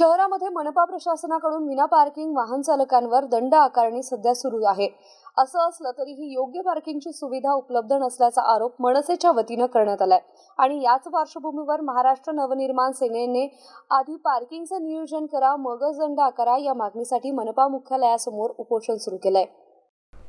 शहरामध्ये मनपा प्रशासनाकडून विना पार्किंग वाहन चालकांवर दंड आकारणी सध्या सुरू आहे. असं असलं तरीही योग्य पार्किंगची सुविधा उपलब्ध नसल्याचा आरोप मनसेच्या वतीनं करण्यात आलाय. आणि याच पार्श्वभूमीवर महाराष्ट्र नवनिर्माण सेनेने आधी पार्किंगचं नियोजन करा मगच दंड आकारा या मागणीसाठी मनपा मुख्यालयासमोर उपोषण सुरू केलंय.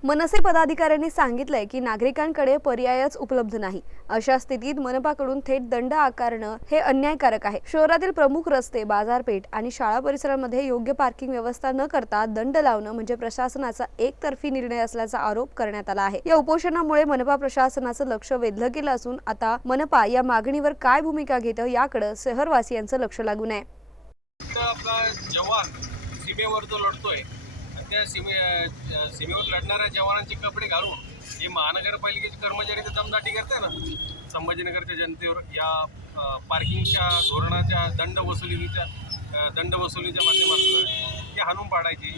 मनसे पदाधिकाऱ्यांनी सांगितलंय की नागरिकांकडे पर्यायच उपलब्ध नाही. अशा स्थितीत मनपाकडून थेट दंड आकारणं हे अन्यायकारक आहे. शहरातील प्रमुख रस्ते बाजारपेठ आणि शाळा परिसरामध्ये योग्य पार्किंग व्यवस्था न करता दंड लावणं म्हणजे प्रशासनाचा एकतर्फी निर्णय असल्याचा आरोप करण्यात आला आहे. या उपोषणामुळे मनपा प्रशासनाचं लक्ष वेधलं गेलं असून आता मनपा या मागणीवर काय भूमिका घेतं याकडे शहरवासियांचं लक्ष लागून आहे. आपला जवान सीमेवर जो लढतोय त्या सीमे सीमेवर लढणाऱ्या जवानांचे कपडे घालून हे महानगरपालिकेचे कर्मचारी तर दमदाटी करताय ना संभाजीनगरच्या जनतेवर या पार्किंगच्या धोरणाच्या दंड वसुलीच्या दंड वसुलीच्या माध्यमातून ते हाणून पाडायचे.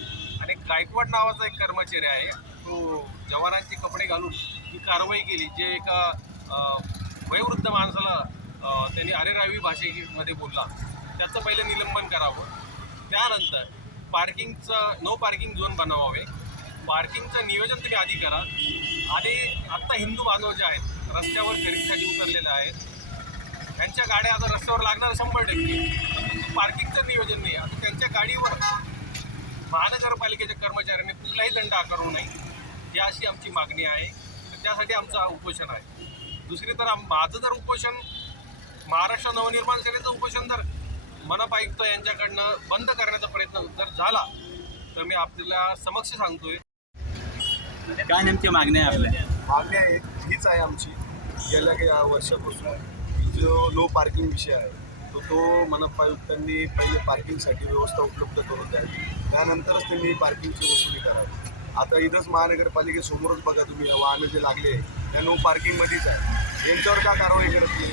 आणि गायकवाड नावाचा एक कर्मचारी आहे तो जवानांचे कपडे घालून ही कारवाई केली जे एका वयोवृद्ध माणसाला त्यांनी अरेरावी भाषेमध्ये बोलला. त्याचं पहिलं निलंबन करावं. त्यानंतर पार्किंगचं नो पार्किंग झोन बनवावे. पार्किंगचं नियोजन तुम्ही आधी करा. आणि आत्ता हिंदू बांधव जे आहेत रस्त्यावर खरेदीसाठी उतरलेले आहेत त्यांच्या गाड्या आता रस्त्यावर लागणार शंभर टक्के. परंतु पार्किंगचं नियोजन नाही आता त्यांच्या गाडीवर महानगरपालिकेच्या कर्मचाऱ्यांनी कुठलाही दंड आकारू नये. ही अशी आमची मागणी आहे. तर त्यासाठी आमचं उपोषण आहे. दुसरी तर आम- माझं जर उपोषण महाराष्ट्र नवनिर्माण सेनेचं उपोषण जर मनपा आयुक्त यांच्याकडनं बंद करण्याचा प्रयत्न जर झाला तर मी आपल्याला समक्ष सांगतोय. काय नेमक्या मागण्या आपल्या? मागणी आहे हीच आहे आमची. गेल्या काही वर्षापासून जो नो पार्किंग विषय आहे तो तो मनपा आयुक्तांनी पहिले पार्किंगसाठी व्यवस्था उपलब्ध करून द्यावी. त्यानंतरच त्यांनी पार्किंगची वसुली करावी. आता इथंच महानगरपालिकेसमोरच बघा तुम्ही वाहनं जे लागले त्या नो पार्किंगमध्येच आहे. यांच्यावर का कारवाई करत नाही?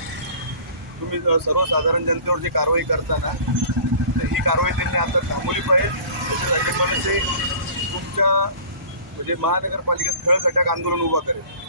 तुम्ही सर्वसाधारण जनतेवर जी कारवाई करता ना तर ही कारवाई त्यांनी आता थांबवली पाहिजे. त्याच्यासाठी मनसे तुमच्या म्हणजे महानगरपालिकेत खळखटाक आंदोलन उभा करेल.